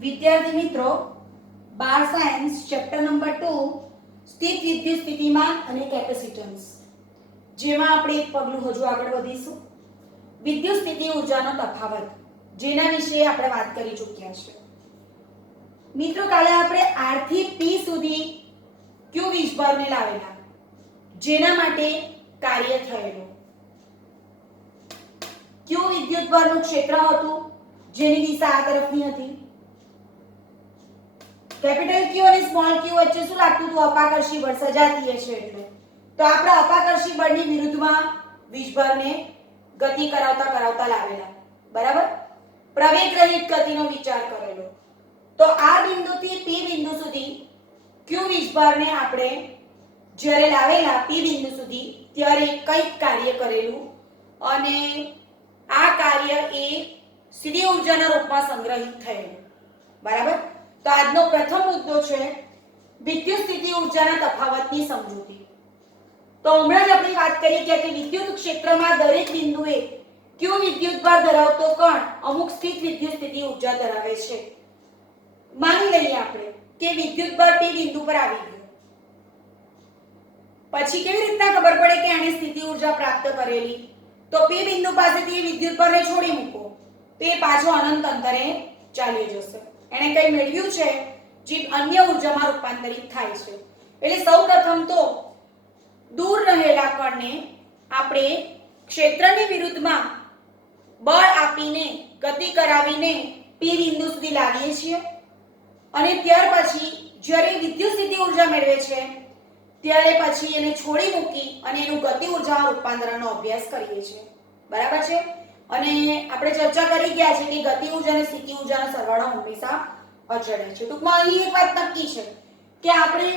વિદ્યાર્થી મિત્રો, બાર science chapter number 2 સ્થિત વિદ્યુત સ્થિતિમાન અને કેપેસિટન્સ, જેમાં આપણે એક પગલું હજુ આગળ વધીશું. વિદ્યુત સ્થિતિ ઊર્જાનો તફાવત, જેના વિશે આપણે વાત કરી ચૂક્યા છે. મિત્રો, કાલે આપણે R થી P સુધી Q વીજભારને લાવેલા, જેના માટે કાર્ય થયેલું. Q વિદ્યુતભારનું ક્ષેત્ર હતું, જેની દિશા આ તરફની હતી. કેપિટલ Q અને સ્મોલ q વચ્ચે શું લાગતું હતું? અપાકર્ષી બળ સજાતીય છે એટલે. તો આપણે અપાકર્ષી બળની વિરુદ્ધમાં વીજભારને ગતિ કરાવતા કરાવતા લાવેલા, બરાબર? પ્રવેગ રહિત ગતિનો વિચાર કરેલો. તો આ બિંદુથી P બિંદુ સુધી Q વીજભારને આપણે જ્યારે લાવેલા P બિંદુ સુધી, ત્યારે કંઈક કાર્ય કરેલું અને આ કાર્ય એ સ્થિતિ ઊર્જાના રૂપમાં સંગ્રહિત થયેલું, બરાબર? તો આજનો પ્રથમ મુદ્દો છે વિદ્યુત સ્થિતિ ઊર્જાના તફાવતની સમજૂતી. તો હમણાં જ આપણે વાત કરી કે વિદ્યુત ક્ષેત્રમાં દરેક બિંદુએ Q વિદ્યુતભાર ધરાવતો કણ અમુક સ્થિત વિદ્યુત સ્થિતિ ઊર્જા ધરાવે છે. માની લઈએ આપણે કે વિદ્યુતભાર P બિંદુ પર આવી ગયો. પછી કેવી રીતના ખબર પડે કે આને સ્થિતિ ઊર્જા પ્રાપ્ત કરેલી? તો P બિંદુ પાસેથી વિદ્યુતભારને છોડી મૂકો, તો એ પાછો અનંત અંતરે ચાલી જશે. એને કઈ મેળવ્યું છે જે અન્ય ઊર્જામાં રૂપાંતરિત થાય છે. એટલે સૌપ્રથમ તો દૂર રહેલા કણને આપણે ક્ષેત્રની વિરુદ્ધમાં બળ આપીને ગતિ કરાવીને P બિંદુ સુધી લાવીએ છીએ અને ત્યાર પછી જ્યારે વિદ્યુત સ્થિતિ ઊર્જા મેળવે છે ત્યારે પછી એને છોડી મૂકી અને એનું ગતિ ઊર્જામાં રૂપાંતરણનો અભ્યાસ કરીએ છીએ, બરાબર છે? અને આપણે ચર્ચા કરી ગયા છે કે ગતિ ઊર્જા અને સ્થિતિ ઊર્જાનો સરવાળો હંમેશા અચળ છે. ટૂંકમાં અહીં એક વાત નક્કી છે કે આપણે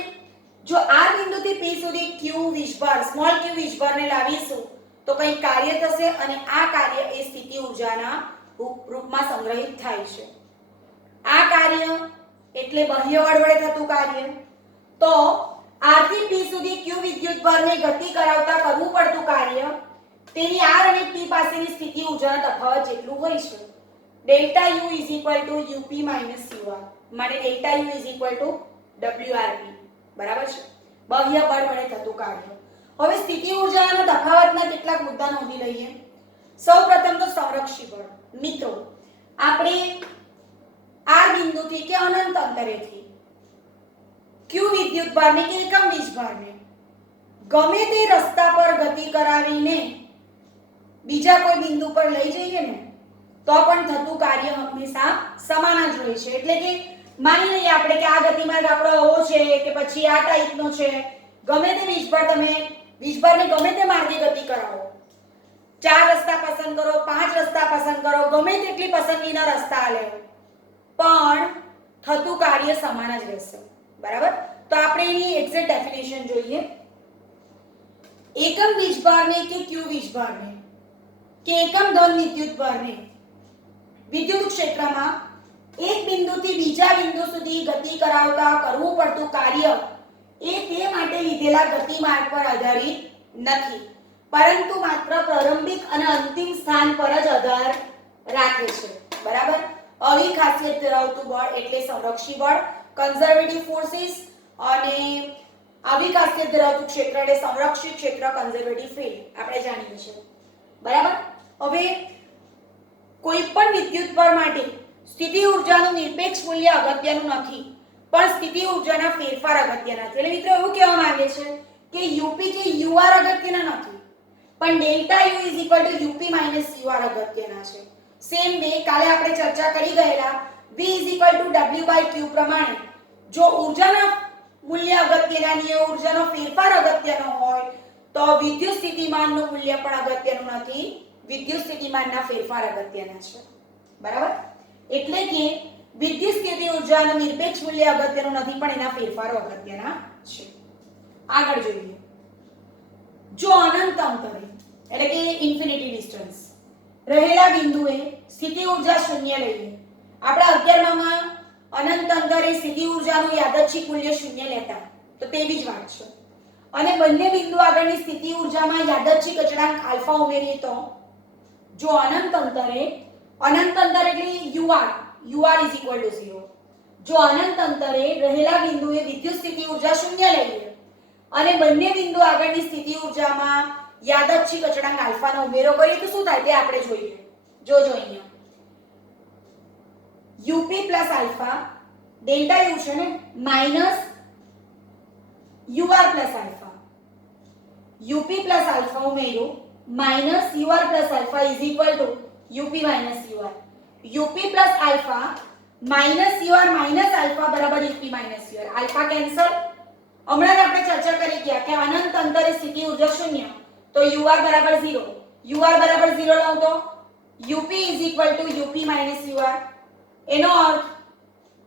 જો આ બિંદુથી P સુધી Q વીજભાર, સ્મોલ q વીજભારને લાવીશું તો કંઈક કાર્ય થશે અને આ કાર્ય એ સ્થિતિ ઊર્જાના રૂપમાં સંગ્રહિત થાય છે. આ કાર્ય એટલે બાહ્ય બળ વડે થતું કાર્ય. તો R થી P સુધી Q વિદ્યુતભારને ગતિ કરાવતા કરવું પડતું કાર્ય તેની R અને P પાસેની સ્થિતિ ઊર્જાનો તફાવત જેટલું હોય છે. ડેલ્ટા U UP - UR, માટે ડેલ્ટા U WRP, બરાબર છે? બાહ્ય બળ વડે થતું કાર્ય. હવે સ્થિતિ ઊર્જાના તફાવતના કેટલાક મુદ્દા નોંધી લઈએ. સૌપ્રથમ તો સંરક્ષી બળ. મિત્રો, આપણે આ બિંદુથી કે અનંત અંતરેથી Q વિદ્યુતભારને કે એકમ વીજભારને ગમે તે રસ્તા પર ગતિ કરાવીને બીજા કોઈ બિંદુ પર લઈ જઈએ ને તો પણ થતું કાર્ય હંમેશા સમાન જ હોય છે. એટલે કે માની લઈએ આપણે કે આ ગતિમાર્ગ આપણો આવો છે કે પછી આ ટાઈપનો છે. ગમે તે વીજભાર, તમે વીજભારને ગમે તે માર્ગે ગતિ કરાવો, 4 રસ્તા પસંદ કરો, 5 રસ્તા પસંદ કરો, ગમે તેટલી પસંદગીના રસ્તા લે, પણ થતું કાર્ય સમાન જ રહેશે, બરાબર? તો આપણે એની એક્ઝેક્ટ ડેફિનેશન જોઈએ. એકમ વીજભારને કે Q વીજભારને કે એકમ ધન વિદ્યુતભારને વિદ્યુત ક્ષેત્રમાં એક બિંદુથી બીજા બિંદુ સુધી ગતિ કરાવતા કરવું પડતું કાર્ય એ તે માટે લીધેલા ગતિમાર્ગ પર આધારિત નથી, પરંતુ માત્ર પ્રારંભિક અને અંતિમ સ્થાન પર જ આધાર રાખે છે, બરાબર? આવી ખાસિયત ધરાવતું બળ એટલે સંરક્ષી બળ, કન્ઝર્વેટિવ ફોર્સિસ, અને આવી ખાસિયત ધરાવતું ક્ષેત્ર એટલે સંરક્ષિત ક્ષેત્ર, કન્ઝર્વેટિવ ફિલ્ડ, આપણે જાણીએ છીએ, બરાબર? હવે કોઈ પણ વિદ્યુતભાર માટે સ્થિતિ ઊર્જાનું નિરપેક્ષ મૂલ્ય અગત્યનું નથી, પણ સ્થિતિ ઊર્જાના ફેરફાર અગત્યના છે. એટલે મિત્રો એવું કહેવા માંગે છે કે UP કે UR અગત્યના નથી, પણ ડેલ્ટા U UP - UR અગત્યના છે. સેમ વે કાલે આપણે ચર્ચા કરી ગયેલા V W/Q પ્રમાણે જો ઊર્જાના મૂલ્ય અગત્યના ની ઊર્જાનો ફેરફાર અગત્યનો હોય તો વિદ્યુત સ્થિતિમાનનું મૂલ્ય પણ અગત્યનું નથી, વિદ્યુત સ્થિતિમાનના ફેરફાર અગત્યના છે, બરાબર? એટલે કે વિદ્યુત સ્થિતિ ઊર્જાનું નિરપેક્ષ મૂલ્ય અગત્યનું નથી, પણ એના ફેરફારો અગત્યના છે. આગળ જોઈએ. જો અનંત અંતરે એટલે કે ઇન્ફિનિટી ડિસ્ટન્સ રહેલા બિંદુએ સ્થિતિ ઊર્જા શૂન્ય લઈએ. આપણે 11માં અનંત અંતરે સ્થિતિ ઊર્જાનું યાદચ્છિક મૂલ્ય શૂન્ય લેતા, તો તેવી જ વાત છે. અને બંને બિંદુ આગળની સ્થિતિ ઊર્જામાં યાદચ્છિક અચળાંક આલ્ફા ઉમેરીએ તો જો અનંત અંતર એટલે UR ur is equal two 0. જો અનંત અંતરે રહેલા બિંદુએ વિદ્યુત સ્થિતિ ઊર્જા શૂન્ય લઈએ અને બંને બિંદુ આગળની સ્થિતિ ઊર્જામાં યાદચ્છિક અચળાંક આલ્ફાનો ઉમેરો કરીએ તો શું થાય તે આપણે જોઈએ. જોજો અહીંયા up plus alpha delta u છે ને minus ur plus alpha up plus alpha ઉમેર્યું minus ur plus alpha is equal to up minus ur. up plus alpha minus ur minus alpha બરાબર up minus ur. Alpha cancel. હમણાં આપણે ચર્ચા કરી ગયા કે અનંત અંતરે સ્થિતિ ઊર્જા શૂન્ય તો ur બરાબર 0. ur બરાબર 0 લઉં તો up is equal to up minus ur. એનો અર્થ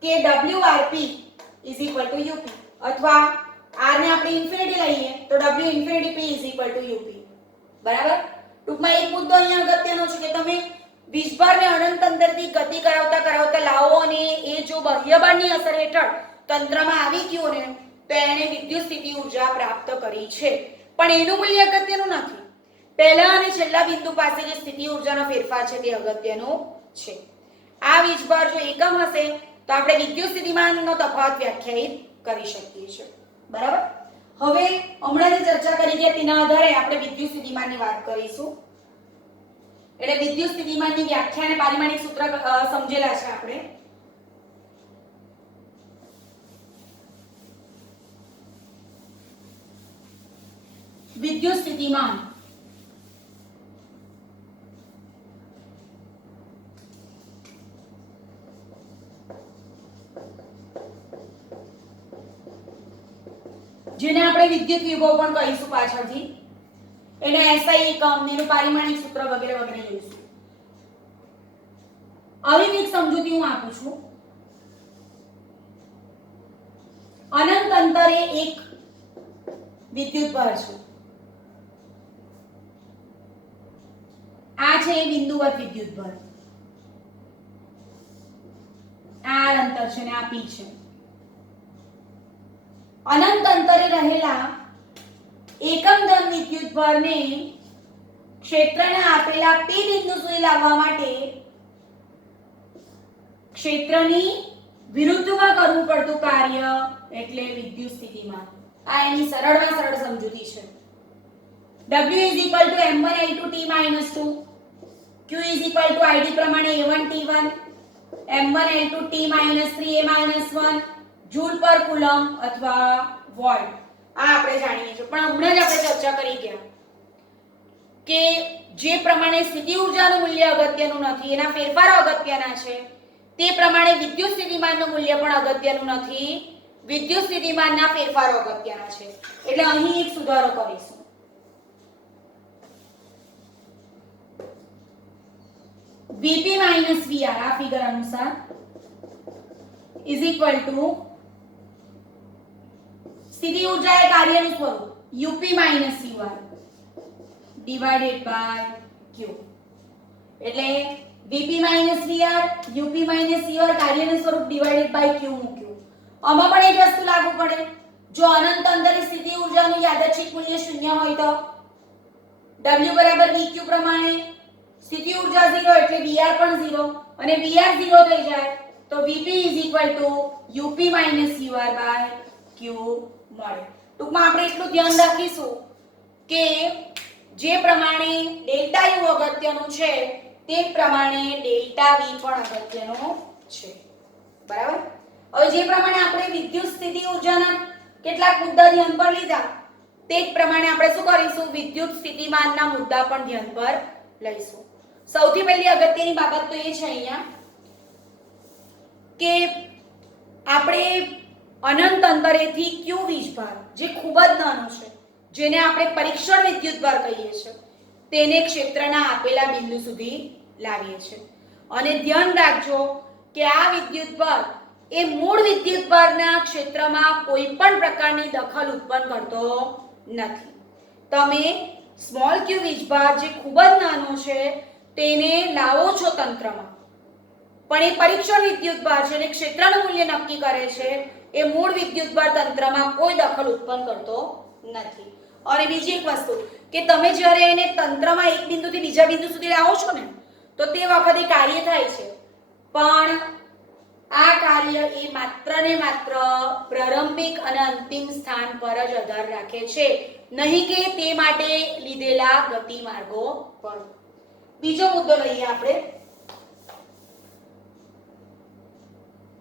કે wrp is equal to up અથવા r ને આપણે ઇન્ફિનિટી લઈએ તો w infinity p is equal to up. બરાબર. ટૂંકમાં એક મુદ્દો અહીંયા અગત્યનો છે કે તમે વીજભારને અનંત અંતરથી ગતિ કરાવતા લાવો અને એ જો બાહ્ય બળની અસર હેઠળ તંત્રમાં આવી ગયો ને તો એને વિદ્યુત સ્થિતિ ઊર્જા પ્રાપ્ત કરી છે. પણ એનું મૂલ્ય અગત્યનું નથી. પહેલા અને છેલ્લા બિંદુ પાસે જે સ્થિતિ ઊર્જાનો ફેરફાર છે તે અગત્યનું છે. આ વીજભાર જો એકમ હશે તો આપણે વિદ્યુત સ્થિતિમાનનો તફાવત વ્યાખ્યાયિત કરી શકીએ છીએ. બરાબર. હવે હમણાં જે ચર્ચા કરી ગયા તેના આધારે આપણે વિદ્યુત સ્થિતિમાનની વાત કરીશું. એટલે વિદ્યુત સ્થિતિમાનની વ્યાખ્યા અને પારિમાણિક સૂત્ર સમજેલા છે આપણે. વિદ્યુત સ્થિતિમાન જેને આપણે વિદ્યુત વિભવ પણ કહીશું પાછળથી. એને એસઆઈ એકમ એનું પારિમાણિક સૂત્ર વગેરે વગેરે જોઈશું. આવી એક સમજૂતી હું આપું છું. અનંત અંતરે એક વિદ્યુત ભાર છે. આ છે બિંદુવત વિદ્યુત ભાર. આ અંતર છે ને આ પી છે. અનંત અંતરે રહેલા એકમ ધન વિદ્યુત ભારને ક્ષેત્રના આપેલા p બિંદુ સુધી લાવવા માટે ક્ષેત્રની વિરુદ્ધમાં કરવું પડતું કાર્ય એટલે વિદ્યુત સ્થિતિમાન. આ એની સરળમાં સરળ સમજૂતી છે. w m1l2 t 2 q id પ્રમાણે a1 t1 m1l2 t 3 a 1 joule પર કુલમ અથવા વોલ્ટ. આ આપણે જાણીએ છીએ. પણ હમણાં જ આપણે ચર્ચા કરી ગયા કે જે પ્રમાણે સ્થિતિ ઊર્જાનું મૂલ્ય અગત્યનું નથી, એના ફેરફારો અગત્યના છે, તે પ્રમાણે વિદ્યુત સ્થિતિમાનનું મૂલ્ય પણ અગત્યનું નથી. વિદ્યુત સ્થિતિમાનના ફેરફારો અગત્યના છે. એટલે અહીં એક સુધારો કરીશું. Vp minus Vr આ ફિગર અનુસાર is equal to સ્થિતિ ઊર્જા એ કાર્યનું સ્વરૂપ up minus ur divided by q. એટલે Vp minus Vr up minus ur કાર્યનું સ્વરૂપ divided by q મૂક્યું. આમાં પણ એ જ વસ્તુ લાગુ પડે. જો અનંત અંતરે સ્થિતિ ઊર્જાનું યાદચ્છિક મૂલ્ય શૂન્ય હોય તો w બરાબર vq પ્રમાણે સ્થિતિ ઊર્જા 0 એટલે Vr પણ 0 અને Vr 0 થઈ જાય તો Vp up minus ur by q મળે. ટૂંકમાં આપણે એટલું ધ્યાન રાખીશું કે જે પ્રમાણે ડેલ્ટા યુ અગત્યનું છે તે પ્રમાણે ડેલ્ટા વી પણ અગત્યનું છે. બરાબર. હવે જે પ્રમાણે આપણે વિદ્યુત સ્થિતિ ઊર્જાના કેટલાક મુદ્દા ધ્યાન પર લીધા તે જ પ્રમાણે આપણે શું કરીશું વિદ્યુત સ્થિતિમાનના મુદ્દા પણ ધ્યાન પર લઈશું. સૌથી પહેલી અગત્યની બાબત તો એ છે અહીંયા કે આપણે અનંત અંતરેથી q વીજભાર જે ખૂબ જ નાનો છે, જેને આપણે પરીક્ષણ વિદ્યુતભાર કહીએ છીએ, તેને ક્ષેત્રના આપેલા બિંદુ સુધી લાવીએ છીએ. અને ધ્યાન રાખજો કે આ વિદ્યુતભાર એ મૂળ વિદ્યુતભારના ક્ષેત્રમાં કોઈ પણ પ્રકારની દખલ ઉત્પન્ન કરતો નથી. તમે સ્મોલ q વીજભાર જે ખૂબ જ નાનો છે તેને લાવો છો તંત્રમાં, પણ એ પરીક્ષણ વિદ્યુતભાર છે અને ક્ષેત્રનું મૂલ્ય નક્કી કરે છે. એ મૂળ વિદ્યુતભાર તંત્રમાં કોઈ દખલ ઉત્પન્ન કરતો નથી. અને બીજી એક વસ્તુ કે તમે જ્યારે એને તંત્રમાં એક બિંદુથી બીજા બિંદુ સુધી લાવો છો ને તો તે વખતે કાર્ય થાય છે, પણ કાર્ય એ માત્ર ને માત્ર પ્રારંભિક અને અંતિમ સ્થાન પર જ આધાર રાખે છે, નહીં કે તે માટે લીધેલા ગતિ માર્ગો પર. બીજો મુદ્દો લઈએ આપણે.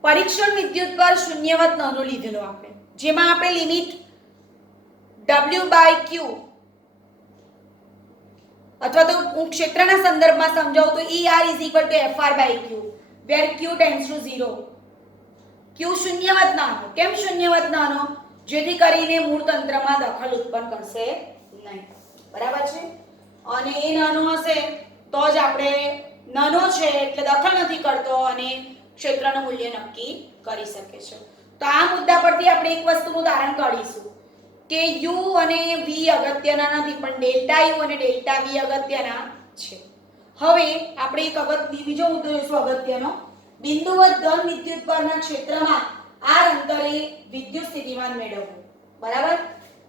પરીક્ષણ વિદ્યુત પર શૂન્યવત નાનો લીધેલો આપણે, જેમાં આપણે લિમિટ W/Q અથવા તો હું ક્ષેત્રના સંદર્ભમાં સમજાવું તો ER = FR/Q where Q tends to 0. Q શૂન્યવત નાનો. કેમ શૂન્યવત નાનો? જેથી કરીને મૂળ તંત્રમાં દખલ ઉત્પન્ન કરશે નહીં. બરાબર છે? અને એ નાનો હશે તો જ આપણે નાનો છે એટલે દખલ નથી કરતો અને ક્ષેત્રનું મૂલ્ય નક્કી કરી શકે છે. તો આ મુદ્દા પરથી આપણે એક વસ્તુનું તારણ કાઢીશું કે U અને V અગત્યના નથી, પણ ડેલ્ટા U અને ડેલ્ટા V અગત્યના છે. હવે આપણે એક બીજો મુદ્દો જોઈશું અગત્યનો. બિંદુવત ધન વિદ્યુત પરના ક્ષેત્રમાં R અંતરે વિદ્યુત સ્થિતિમાન મેળવવું. બરાબર?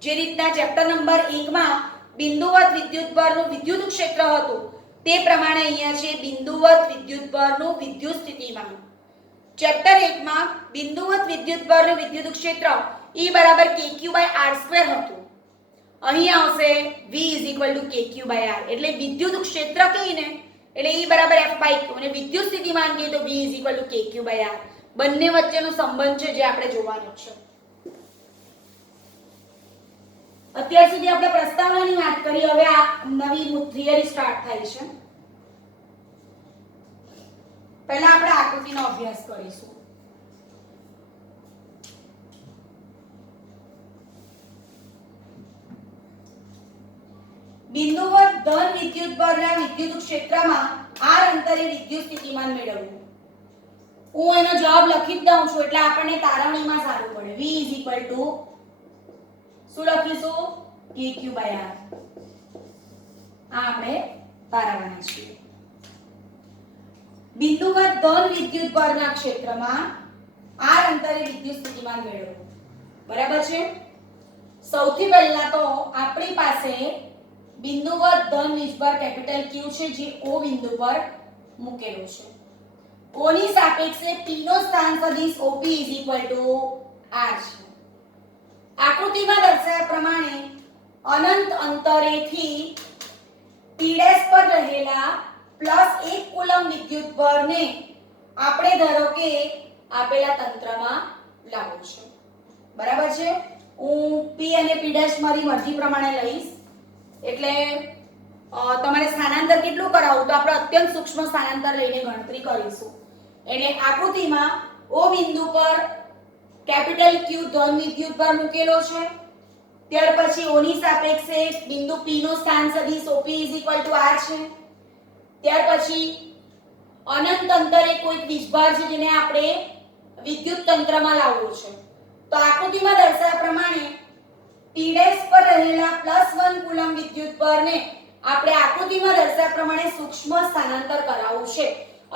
જે રીતના ચેપ્ટર નંબર 1 માં બિંદુવત વિદ્યુત પરનું વિદ્યુત ક્ષેત્ર હતું તે પ્રમાણે અહીંયા છે બિંદુવત વિદ્યુત પરનું વિદ્યુત સ્થિતિમાન. ચેપ્ટર 1 માં બિંદુવત વિદ્યુત પરનું વિદ્યુત ક્ષેત્ર E = kq/r² હતું. અહીં આવશે V = kq/r. એટલે વિદ્યુત ક્ષેત્ર કહીને એટલે E = F/q અને વિદ્યુત સ્થિતિમાન કહીએ તો V = kq/r. બંને વચ્ચેનો સંબંધ છે જે આપણે જોવાનો છે. અત્યાર સુધી આપણે પ્રસ્તાવનાની વાત કરી, હવે આ નવી થિયરી સ્ટાર્ટ થાય છે. પહેલા આપણે આકૃતિનો અભ્યાસ કરીશું. બિંદુવત ધન વિદ્યુત પરના વિદ્યુત ક્ષેત્રમાં R અંતરે વિદ્યુત સ્થિતિમાન મેળવવું. હું એનો જવાબ લખી જ દઉં છું એટલે આપણને તારવણીમાં સારું પડે. V = શું લખીશું? kq/r. આ આપણે તારવવાના છીએ. બિંદુવત ધન વિદ્યુત પરના ક્ષેત્રમાં R અંતરે વિદ્યુત સ્થિતિમાન મેળવવું. બરાબર છે? સૌથી પહેલા તો આપણી પાસે બિંદુવત ધન વીજભાર કેપિટલ Q છે જે O બિંદુ પર મૂકેલો છે. O ની સાપેક્ષે P નો સ્થાન સદિશ OP = R છે. આકૃતિમાં દર્શાવ્યા પ્રમાણે અનંત અંતરેથી P' પર રહેલા +1 કુલમ વિદ્યુત ભારને આપણે ધારો કે આપેલા તંત્રમાં લાવવું છે. બરાબર છે? હું P અને P' મારી મરજી પ્રમાણે લઈશ. એટલે તમારે સ્થાનાંતર કેટલું કરાવવું તો આપણે અત્યંત સૂક્ષ્મ સ્થાનાંતર લઈને ગણતરી કરીશું. એટલે આકૃતિમાં O બિંદુ પર કેપિટલ Q ધન વિદ્યુત ભાર મૂકેલો છે. ત્યાર પછી O ની સાપેક્ષે બિંદુ P નો સ્થાન સદિશ OP = R છે. ત્યાર પછી અનંત અંતરે કોઈ વીજભાર છે જેને આપણે વિદ્યુત તંત્રમાં લાવવું છે. તો આકૃતિમાં દર્શાવ્યા પ્રમાણે P' પર રહેલા +1 કુલમ વિદ્યુત ભારને આપણે આકૃતિમાં દર્શાવ્યા પ્રમાણે સૂક્ષ્મ સ્થાનાંતર કરાવવું છે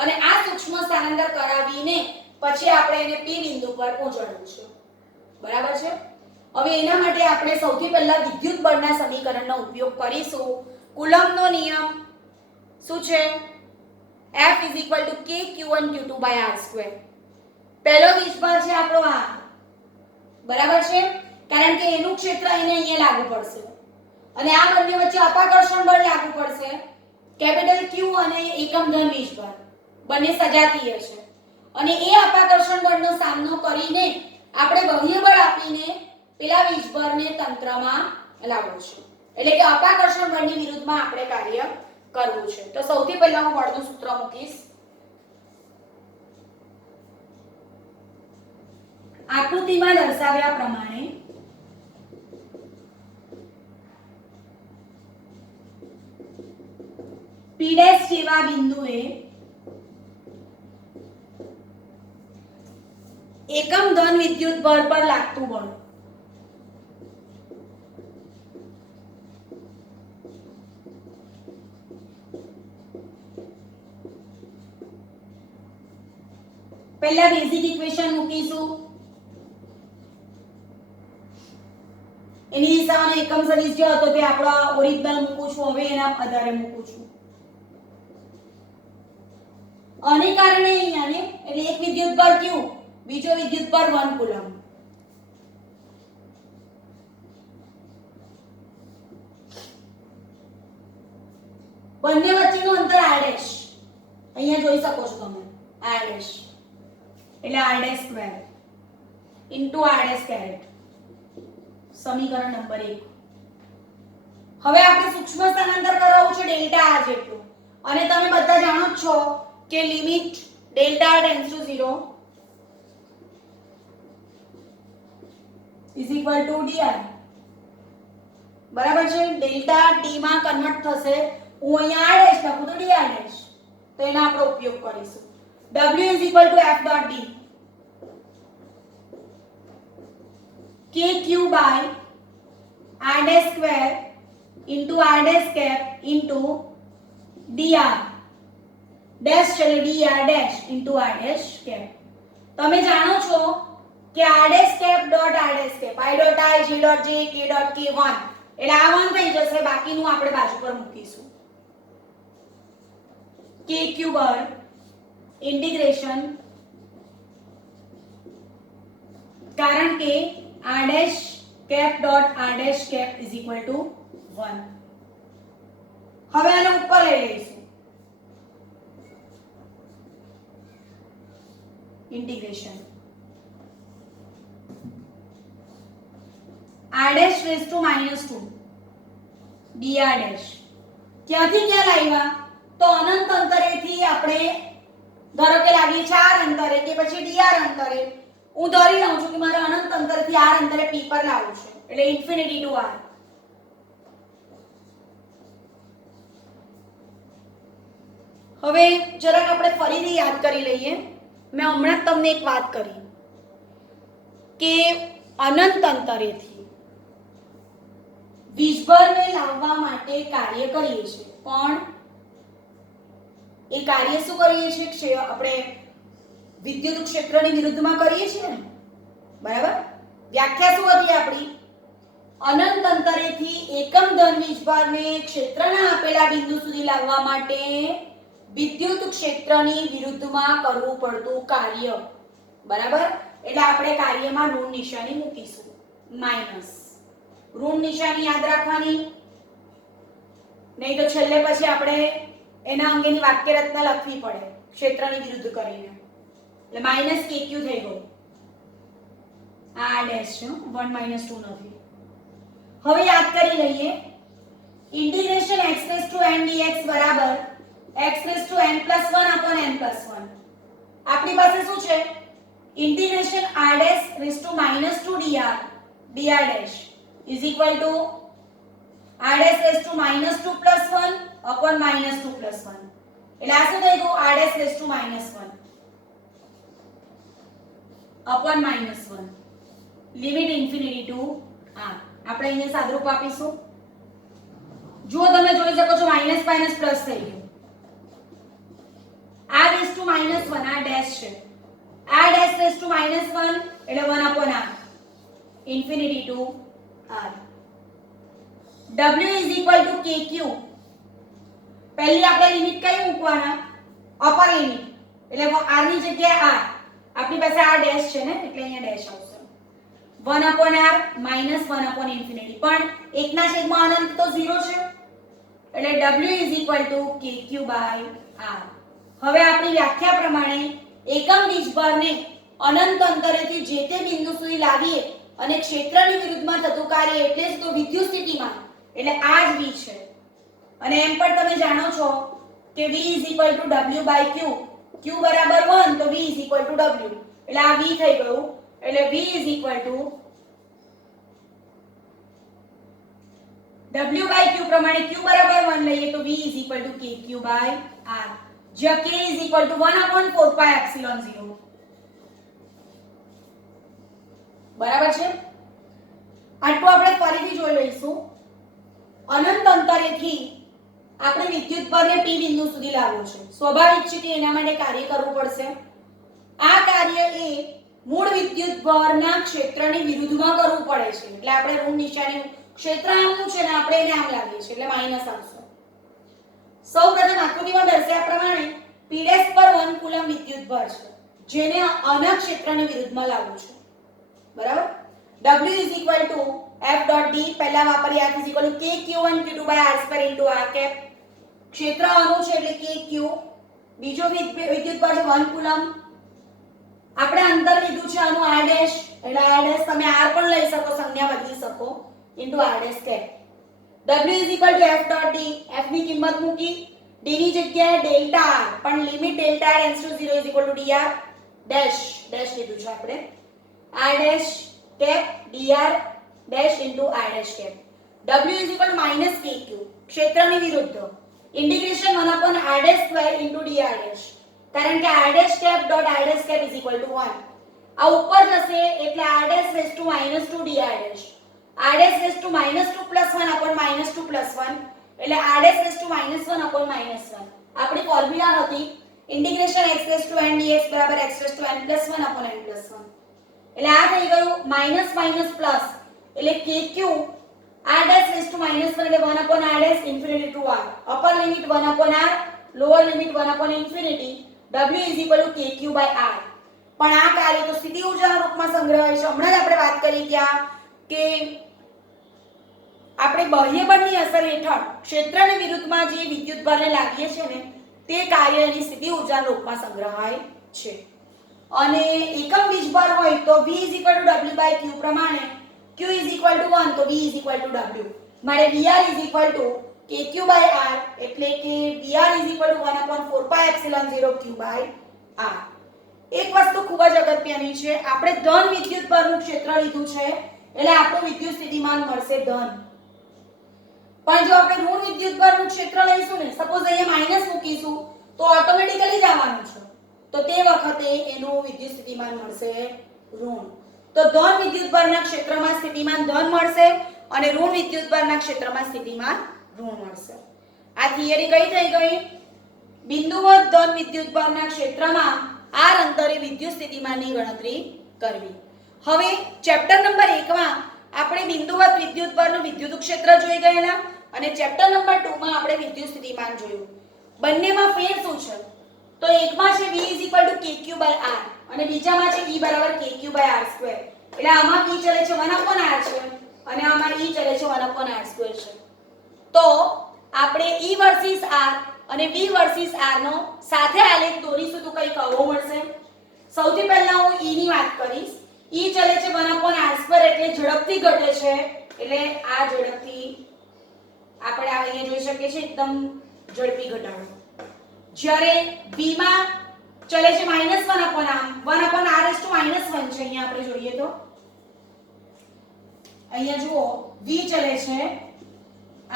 અને આ સૂક્ષ્મ સ્થાનાંતર કરાવીને પછી આપણે એને P બિંદુ પર પહોંચાડવું છે. બરાબર છે? હવે એના માટે આપણે સૌથી પહેલા વિદ્યુત બળના સમીકરણનો ઉપયોગ કરીશું. કુલમ્બનો નિયમ શું છે? F = kq1q2/r². પહેલો વીજભાર છે આપણો આ. બરાબર છે? કારણ કે એનું ક્ષેત્ર એને અહીંયા લાગુ પડશે અને આ બંને વચ્ચે અપાકર્ષણ બળ લાગુ પડશે. કેપિટલ Q અને એકમ ધન વીજભાર બંને સજાતીય છે અને એ અપાકર્ષણ બળનો સામનો કરીને આપણે બાહ્ય બળ આપીને પેલા વીજભારને તંત્રમાં લાવવું છે. એટલે કે અપાકર્ષણ બળની વિરુદ્ધમાં આપણે કાર્ય કરવું છે. તો સૌથી પહેલા હું બળનું સૂત્ર મૂકીશ. આકૃતિમાં દર્શાવ્યા પ્રમાણે P' જેવા બિંદુએ એકમ ધન વિદ્યુત ભાર પર લાગતું બળ પહેલા બેઝિક ઇક્વેશન મૂકીશું. એની દિશાનો એકમ સદિશ જે હતો તે આપણો ઓરિજિનલ મૂકું છું. હવે એના આધારે મૂકું છું. આને કારણે અહીંયાને એટલે એક વિદ્યુત ભાર Q બીજો વિદ્યુતભાર 1 કુલમ. બંને વચ્ચેનું અંતર r ડેશ અહીંયા જોઈ શકો છો તમે r ડેશ એટલે r dash square into r dash caret. સમીકરણ નંબર 1. હવે આપણે સૂક્ષ્મ સ્થાનાંતર કરાવવું છે ડેલ્ટા r જેટલું અને તમે બધા જાણો જ છો કે limit delta r tends to 0 is equal two dr. બરાબર છે. ડેલ્ટા t માં કન્વર્ટ થશે. હું અહીંયા r ડેશ લખું તો dr ડેશ, તો એનો આપણે ઉપયોગ કરીશું. w is equal to f dot d kq by r dash square into r dash cap into dr dash એટલે dr dash into r dash cap. તમે જાણો છો કે r dash cap dot r dash cap i dot I j dot j k dot k 1 એટલે આ 1 થઈ જશે, બાકીનું આપણે બાજુ પર મૂકીશું. k ક્યુબ ઇન્ટિગ્રેશન કારણ કે r dash cap dot r dash cap is equal to 1. હવે આને ઉપર લઈ લઈશું. Integration r dash raised to -2 dr dash ક્યાંથી ક્યાં લાવ્યા તો અનંત અંતરેથી આપણે ધારો કે લાવીએ 4 અંતરે કે પછી dr અંતરે. હું ધરી લઉં છું કે મારે અનંત અંતરથી r અંતરે p પર લાવવું છે એટલે ઇન્ફિનિટી ટુ r. હવે જરાક આપણે ફરીથી યાદ કરી લઈએ. મેં હમણાં જ તમને એક વાત કરી કે અનંત અંતરેથી વીજભારને લાવવા માટે કાર્ય કરીએ છીએ, પણ એ કાર્ય શું કરીએ છીએ આપણે વિદ્યુત ક્ષેત્રની વિરુદ્ધમાં કરીએ છીએ ને. બરાબર. વ્યાખ્યા શું હતી આપણી? અનંત અંતરેથી એકમ ધન વીજભારને ક્ષેત્રના આપેલા બિંદુ સુધી લાવવા માટે વિદ્યુત ક્ષેત્રની વિરુદ્ધમાં કરવું પડતું કાર્ય. બરાબર. એટલે આપણે કાર્યમાં ઋણ નિશાની મૂકીશું, માઈનસ. ઋણ નિશાની યાદ રાખવાની, નહીં તો છેલ્લે પછી આપણે એના અંગેની વાક્યરચના લખવી પડે ક્ષેત્રની વિરુદ્ધ કરીને. એટલે માઈનસ kq થઈ ગયું. આ ડેશ છે, 1 - 2 નથી. હવે યાદ કરી લઈએ. Integration x raised to n dx બરાબર x raised to n plus 1 upon n plus 1. આપણી પાસે શું છે? Integration r dash raised to -2 dr dr dash is equal to r dash raised to -2 plus 1 upon -2 plus 1. એટલે આ શું થઈ ગયું? r dash raised to -1 upon -1 limit infinity to r. આપણે અહીંયા સાદરૂપ આપીશું. જો તમે જોઈ શકો છો માઈનસ માઈનસ પ્લસ થઈ ગયું. r raised to -1 આ ડેશ છે. r dash raised to -1 એટલે 1 upon r infinity to r. w is equal to kq. પહેલી આપણે લિમિટ કઈ મૂકવાના? અપર લિમિટ એટલે r ની જગ્યાએ r. આપણી પાસે r ડેશ છે ને એટલે અહીંયા ડેશ આવશે. 1 upon r minus 1 upon infinity. પણ 1 ના છેદમાં અનંત તો 0 છે એટલે w is equal to kq by r. હવે આપણી વ્યાખ્યા પ્રમાણે એકમ વીજભારને અનંત અંતરેથી જે તે બિંદુ સુધી લાવીએ અને ક્ષેત્રની વિરુદ્ધમાં થતું કાર્ય એટલે જ તો વિદ્યુત સ્થિતિમાં એટલે આ જ v છે. અને એમ પણ તમે જાણો છો કે v is equal to w by q. q બરાબર 1 તો v is equal to w એટલે આ v થઈ ગયું. એટલે v is equal to w by q પ્રમાણે q બરાબર 1 લઈએ તો v is equal to kq by r. જ્યાં k is equal to 1 upon 4 pi epsilon 0. બરાબર છે. આટલું આપણે ફરીથી જોઈ લઈશું. અનંત અંતરેથી આપણે વિદ્યુતભારને p બિંદુ સુધી લાવવું છે. સ્વાભાવિક છે કે એના માટે કાર્ય કરવું પડશે. આ કાર્ય એ મૂળ વિદ્યુતભારના ક્ષેત્રની વિરુદ્ધમાં કરવું પડે છે. એટલે આપણે ઋણ નિશાની ક્ષેત્ર આમનું છે ને આપણે એને આમ લાવીએ છીએ એટલે માઈનસ આવશે. સૌપ્રથમ આકૃતિમાં દર્શાવ્યા પ્રમાણે p' પર 1 કુલમ વિદ્યુતભાર છે. જેને આના ક્ષેત્રની વિરુદ્ધમાં લાવવું છે. બરાબર. W is equal to F dot D પહેલા વાપરીએ F is equal to KQ1 Q2 by R square into R cap. ક્ષેત્ર આનું છે એટલે KQ. બીજો વિદ્યુતભાર છે 1 કુલમ. આપણે અંતર લીધું છે આનું R ડેશ એટલે R ડેશ તમે R પણ લઈ શકો, સંજ્ઞા બદલી શકો into R dash cap. W is equal to F dot D. F ની કિંમત મૂકી, D ની જગ્યાએ ડેલ્ટા R પણ limit delta R → 0 is equal to dr dash dash લીધું છે આપણે R dash cap dr dash into R dash cap. W is equal to minus KQ ક્ષેત્રની વિરુદ્ધ integration 1 upon R dash square into dr dash કારણ કે R dash cap dot R dash cap is equal to 1. આ ઉપર જશે એટલે R dash raised to minus 2 dr dash R dash raised to minus 2 plus 1 upon minus 2 plus 1 એટલે R dash raised to minus 1 upon minus 1 આપણી formula હતી integration x raised to n dx બરાબર x raised to n plus 1 upon n plus 1 એટલે આ થઈ ગયું minus minus plus એટલે kq R dash raised to minus 1 એટલે 1 upon R dash infinity to R upper limit 1 upon R lower limit 1 upon infinity W is equal to kq by R. પણ આ કાર્ય તો સ્થિતિ ઊર્જાના રૂપમાં સંગ્રહાય છે. હમણાં જ આપણે વાત કરી ત્યાં કે આપણે બાહ્ય બળની અસર હેઠળ ક્ષેત્રની વિરુદ્ધમાં જે વિદ્યુતભારને લાવીએ છીએ ને તે કાર્યની સ્થિતિ ઊર્જાના રૂપમાં સંગ્રહાય છે. અને એકમ વીજભાર હોય તો V = W/Q પ્રમાણે Q = 1 તો V = W. મારે VR = KQ/R એટલે કે VR = 1/4πε0 Q/R. એક વસ્તુ ખૂબ જ અગત્યની છે, આપણે ધન વિદ્યુતભારનું ક્ષેત્ર લીધું છે એટલે આપણું વિદ્યુત સ્થિતિમાન મળશે ધન. પણ જો આપણે ઋણ વિદ્યુતભારનું ક્ષેત્ર લઈશું ને સપોઝ અહીંયા માઈનસ મૂકીશું તો ઓટોમેટિકલી જ આવવાનું છે, તો તે વખતે એનું વિદ્યુત સ્થિતિમાન મળશે ઋણ. તો ધન વિદ્યુતભારના ક્ષેત્રમાં સ્થિતિમાન ધન મળશે અને ઋણ વિદ્યુતભારના ક્ષેત્રમાં સ્થિતિમાન ઋણ મળશે. આ થિયરી કઈ થઈ ગઈ? બિંદુવત ધન વિદ્યુતભારના ક્ષેત્રમાં r અંતરે વિદ્યુત સ્થિતિમાનની ગણતરી કરવી. હવે ચેપ્ટર નંબર 1 માં આપણે બિંદુવત વિદ્યુતભારનું વિદ્યુત ક્ષેત્ર જોઈ ગયેલા અને ચેપ્ટર નંબર 2 માં આપણે વિદ્યુત સ્થિતિમાન જોયું. બંનેમાં ફેર શું છે? તો એકમાં છે V = KQ/R અને બીજામાં છે E = KQ/R². એટલે આમાં E ચલે છે 1/R છે અને આમાં E ચલે છે 1/R² છે. તો આપણે E વર્સિસ R અને V વર્સિસ R નો સાથે આલેખ દોરીશું તો કઈક આવો મળશે. સૌથી પહેલા હું E ની વાત કરીશ. E ચલે છે 1/R² એટલે ઝડપથી ઘટે છે એટલે આ ઝડપથી આપણે અહીંયા જોઈ શકીએ છીએ એકદમ ઝડપી ઘટાડો. જ્યારે V માં ચલે છે -1/R 1/R⁻1 છે. અહીંયા આપણે જોઈએ તો અહીંયા જુઓ V ચલે છે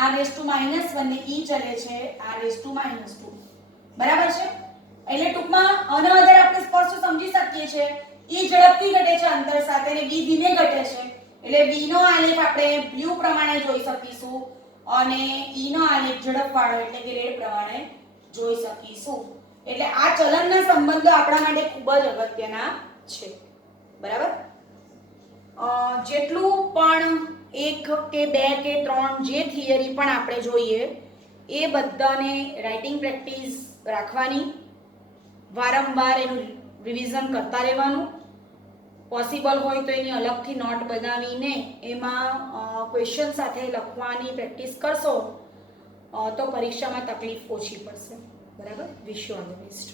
R⁻1 ને E ચલે છે R⁻2. બરાબર છે? એટલે ટૂંકમાં આનો આધારે આપણે સ્પષ્ટ સમજી શકીએ છીએ E ઝડપથી ઘટે છે અંતર સાથે અને V ધીમે ઘટે છે. એટલે V નો આલેખ આપણે બ્લુ પ્રમાણે જોઈ શકીશું અને E નો આલેખ ઝડપવાળો એટલે કે રેડ પ્રમાણે જોઈ શકીશું. એટલે આ ચલનના સંબંધો આપણા માટે ખૂબ જ અગત્યના છે. બરાબર? જેટલું પણ 1 કે 2 કે 3 જે થિયરી પણ આપણે જોઈએ એ બધાને રાઇટિંગ પ્રેક્ટિસ રાખવાની, વારંવાર એનું રિવિઝન કરતા રહેવાનું. પોસિબલ હોય તો એની અલગથી નોટ બનાવીને એમાં ક્વેશ્ચન સાથે લખવાની પ્રેક્ટિસ કરશો તો પરીક્ષામાં તકલીફ ઓછી પડશે. બરાબર? Wish you all the best.